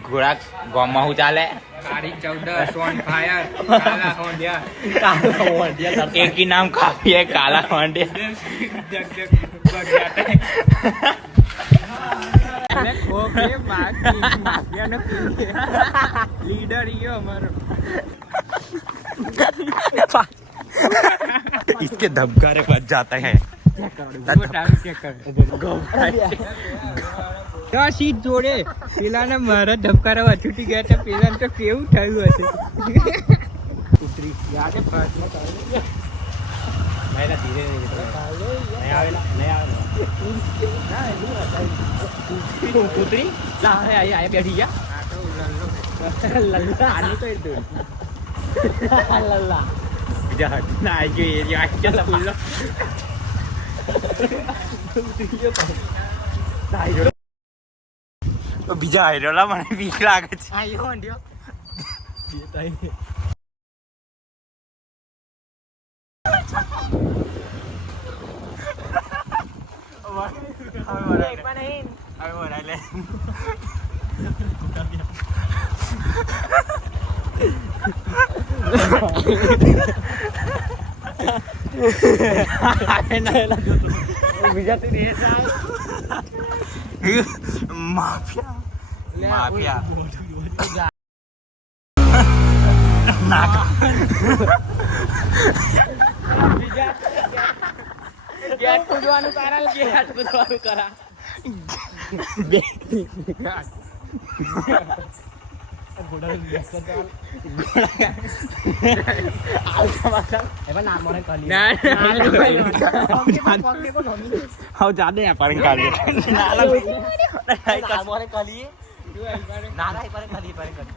ઘોડા ગામમાં હું ચાલે તારીખ 14 ઓન ફાયર કાલા હોંડિયા एक ही नाम काफी है काला वांडे લીડર યો અમારો इसके धबकारे बच जाते हैं સીટ જોડે પેલાને મારા ધબકારા છૂટી ગયા હતા પેલા તો કેવું થયું હશે ઉતરી યાદ કૂતરી બેઠી ગયા બીજા હાઈરોલા મને બીક લાગે છે બીજા તો માફિયા માફિયા ગેટ કૂદવાનું કારણ ગેટ કૂદવાનું કરા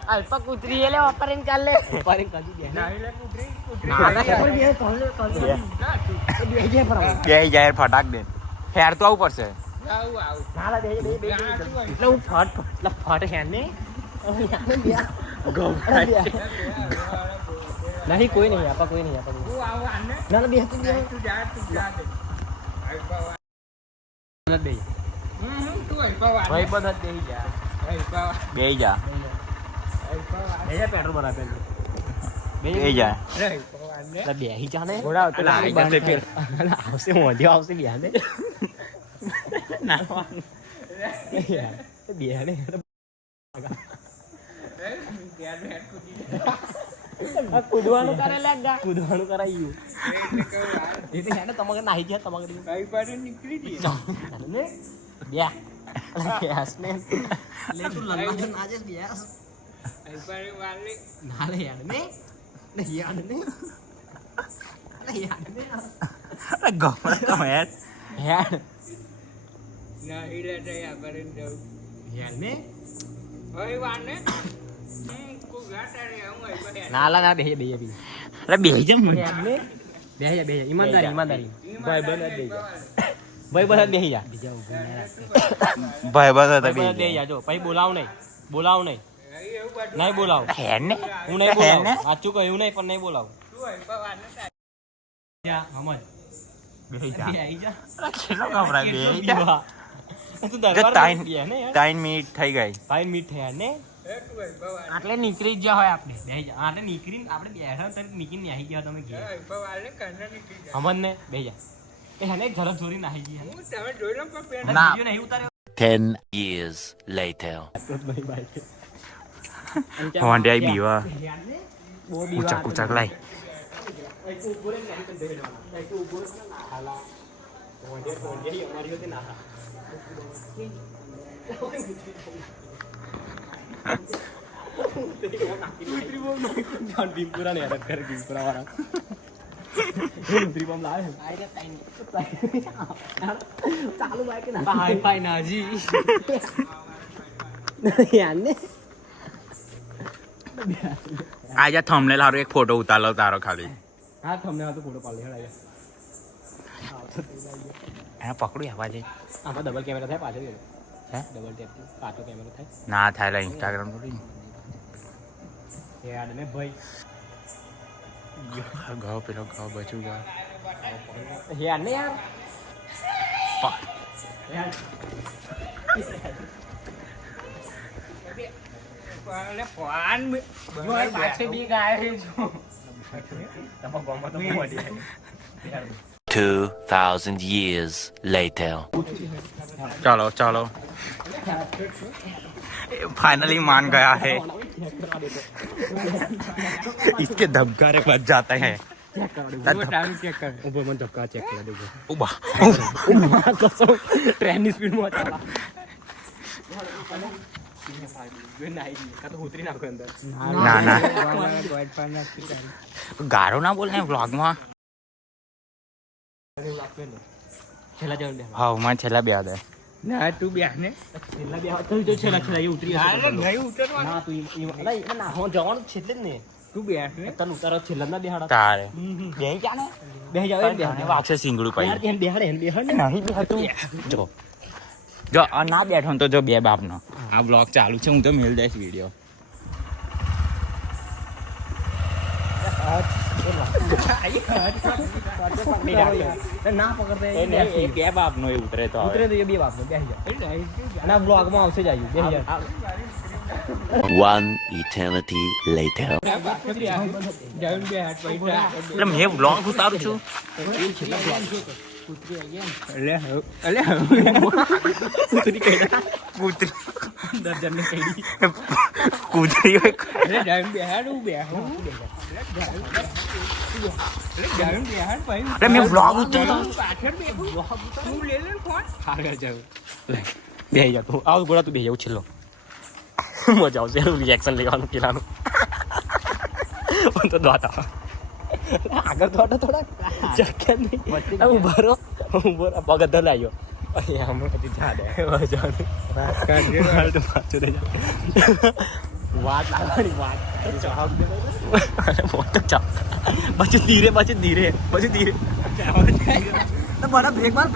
અલ્પ કૂતરી એટલે વાપરીને ચાલે જાય ફટાક દે હેર તો આવું પડશે એટલે હું ફટ હે ને નહીં કોઈ નહીં આપા કોઈ નહીં આપા ના ના બે ભાઈ બધા બે જા પેટ્રોલ ભરા બે જા બેહી જાને આવશે મોઢી આવશે બિહાને બિહાને કૂદવાનું કરે લાગા કૂદવાનું કરાયું એ તો હેને તમારે નાહી ગયા તમારે કઈ પાડે નીકળી ગઈ ને બ્યા બ્યાસ ને લે તું લલ્લા નાજે બ્યાસ કઈ પાડે વાલે ના લે યાર ને યાર ને યાર ને ગમડા તો યાર યાર ના હીલે તૈયા કરીને જાઉં યાર ને હોય વાને કો ગાટાડે હું આઈ પડે નાલા ના બેહી બેહી બી અરે બે જમ યાર ને બેહી ઈમાનદારી ભાઈ બને દે ભાઈ બને બેહી જા બીજા ઉભો ભાઈ બધા બે જા જો પછી બોલાવ નહીં નહીં બોલાવ હેર ને હું નહીં બોલાવ સાચું કહ્યું નહીં પણ નહીં બોલાવ તું આઈ પવાને જા હમજ બેહી જા બેહી જા કેટલો ગભરાય બે જા તું દરબાર ત્રણ બે ને યાર 3 મિનિટ થઈ ગઈ 5 મિનિટ થયા ને તું આઈ પવાને આટલે નીકળી જ ગયા હોય આપણે બેહી જા આટલે નીકળીને આપણે બેઠા તરત નીકળીને આવી ગયા તમે ગયા આઈ પવાને કન્ના નીકળી જાય હમજ ને બેહી જા એ હને ઝડપ જોરી નાહી ગઈ હું તમે જોઈ લો પણ પેન ના. વિડિયો નહીં ઉતાર્યો 10 years later. વાંડે આઈ બીવા બહુ ઊંચા ઊંચા લાય ભીમપુરા ને હેરાન કરે ભીમપુરા વાળા ત્રિબમ લાવે ચાલુ બાઈક ના હાઈ ફાઈ નાજી યાર ને આજા થંબનેલ હારો એક ફોટો ઉતારો તારો ખાલી હા તમને આ તો ફોટો પાડી હેડા એને પકડું આવા જઈ આમાં ડબલ કેમેરા થાય પાછળ હે ડબલ ટેપ પાછો કેમેરો થાય ના થાય લા ઇન્સ્ટાગ્રામ થોડી યાર ને ભાઈ ઘાવ પેલો ઘાવ બચું ગયો યાર ને યાર યાર અલે ફોન જો આ પાછે બી ગાય છે જો તમારા ગામમાં તો મોટી 2,000 years later. चलो चलो फाइनली मान गया है इसके धबकारे बच जाते हैं टाइम चेक कर ઉભો મને ધક્કા ચેક કરી દેજો उबा કસો ટ્રેનની સ્પીડમાં ચાલા કા તો ઉતરી નાખો અંદર ना ना વાઈટ પાન નાખી તારી गारो ना बोलने व्लॉग में છેલ્લા જણ हाँ मैं छेला भी याद है ના તું બેહને છેલ્લા બે તો છેલ્લા એ ઉતરી અરે નહીં ઉતરવાનું ના તું અલા ના હો જવાનું છે એટલે જ ને તું બેહને તને ઉતારો છેલ્લા ના બેહાડા तारे यही क्या ना બે જાવ બેહાડે वाक्य सिंगड़ू पाई યાર કેમ બેહાડે नहीं बेठू जो जो ना बैठो तो जो बे बाप नो आ ब्लॉग चालू छे हूं तो मिल जाए वीडियो ના પકડે બે બાપ નો એ ઉતરે તો ઉતરે તો એ બે બાપ બેહી જાય અને આ બ્લોગ માં આવશે જાય બેહી જાય One eternity later. જાઉં બે હાથ પૈસા એટલે મેં વ્લોગ ઉતારું છું અલે કૂતરી દર્જન ને કહી કૂતરી અરે જાઉં બે હાથ હું બે હું જાઉં બે હાથ ભાઈ એટલે મેં વ્લોગ ઉતારું પાછળ બે તું લે લે ફોન આગળ જાવ બે જા તું આવ ગોળા તું બે જાવ છેલ્લો મજા આવશે રિએક્શન લેવાનું પેલાનું પણ તો દોતા આગળ તો થોડા જગ્યા નહીં ઉભા રહો પગ ધલાયો હમણાં પછી જા દે વાત લાગવાની વાત પછી ધીરે મારા બ્રેક માર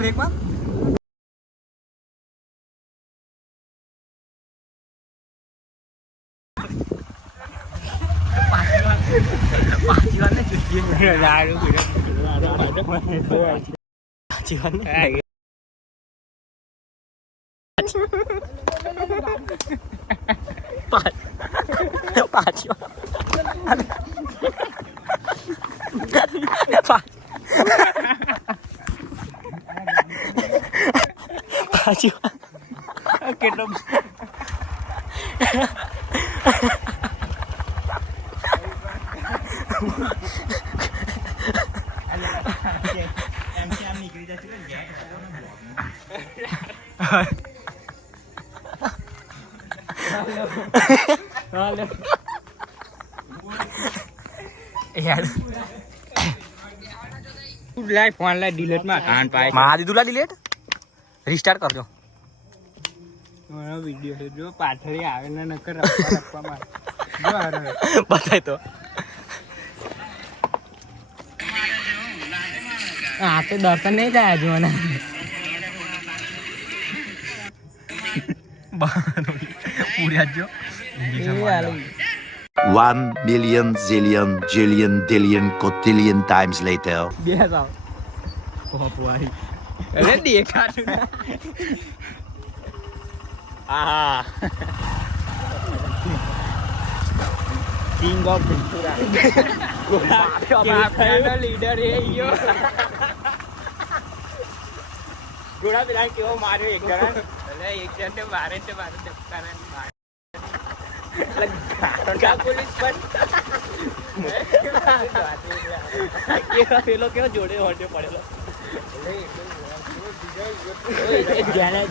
કેટલો યાર લાઈ ફોન લાઈ ડિલીટ માં કાન પાય મારા દીધુલા ડિલેટ રીસ્ટાર્ટ કરજો મારો વિડિયો છે જો પાછળ આવે ને નકર રખવામાં જો અરે બતાય તો હા તો દર્શન નહીં થાય હજુ મને પૂરી આજો 1 million zillion jillion dillion cotillion times later. બે જાવ કોપવાઈ અરે દેખાતું આહા કિંગ ઓફ ભીમપુરા માફિયાનો લીડર એ ઈયો ગોળા પેલા કેવો માર્યો એક જણા અલે એક જણને મારે છે મારે ધક્કાના મારે પોલીસ પર પેલો કેવો જોડે હોટે પડેલો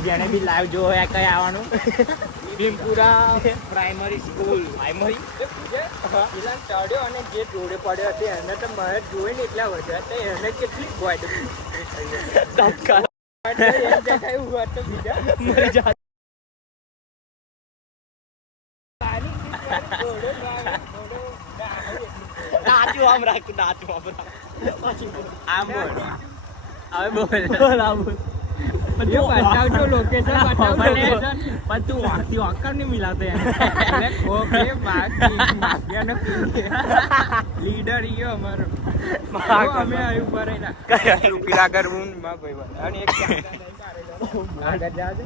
જેને બી લાઈવ જો હોય કઈ આવવાનું ભીમપુરા પ્રાઇમરી સ્કૂલ પ્રાઇમરી પેલા ચડ્યો અને જે જોડે પડ્યો હતો એને તો મારે જોઈને એટલા વધ્યા તો એને કેટલી ગોડ ધક્કા દેખાયું હોત તો બીજા મરી જા નાચું આમ રાખ નાચું આમ રાખ આમ બોલ હવે બોલ આમ બોલ બતાવજો લોકેશન બતાવજો પણ તું વાંકથી વાંકર નહીં મિલાતો યાર અરે ખોખે માફિયાનો લીડર ઈયો અમારો અમે આવ્યું ભરેલા પેલા કરવું માં કોઈ વાત અને એક આગળ જાજો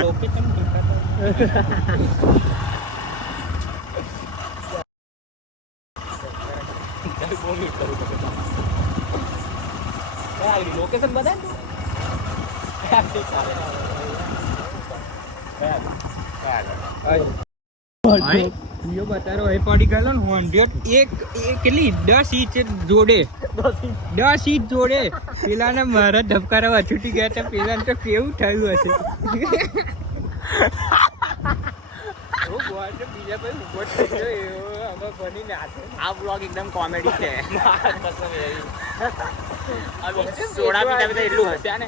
લોકેશન લોકેશન બતાય ને વિડિયો બતારો એ પડી ગયેલો ને 100 એક કેટલી 10 ઇંચ જોડે 10 ઇંચ જોડે પેલાને મારા ધબકારા છૂટી ગયા હતા. પેલાને તો કેવું થયું હશે. આ બ્લોગ એકદમ કોમેડી છે. સોડા પીતા પીતા એટલું હસ્યા ને.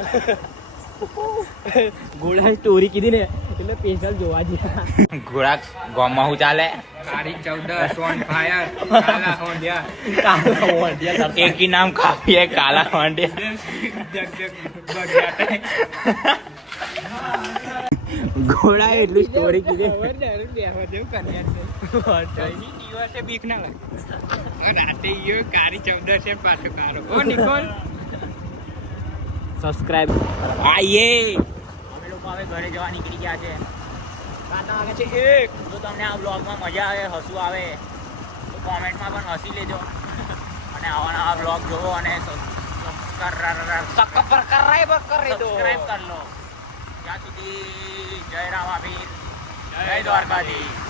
ઘોડા સ્ટોરી કીધી ને એટલે સ્પેશિયલ જોવા ગયા. ઘોડા ગામમાં શું ચાલે? તારીખ 14 on fire કાલા હોંડિયા એકી નામ કાફી હે કાલા હોંડે. ઘોડા એટલું સ્ટોરી કીધી. બીક ના લાગે. રાતે ઈયો કારી 14 છે પાછો કારો. ઓ નિકોલ સબસ્ક્રાઇબ આઈએ અમે લોકો હવે ઘરે જવા નીકળી ગયા છે. કાંટા વાગે છે 1. જો તમને આ બ્લોગમાં મજા આવે, હસવું આવે તો કોમેન્ટમાં પણ હસી લેજો અને આવા નવા બ્લોગ જોવો અને સબસ્ક્રાઇબ કરી લો. ત્યાં સુધી જય રામાપીર, જય દ્વારકાધીશ.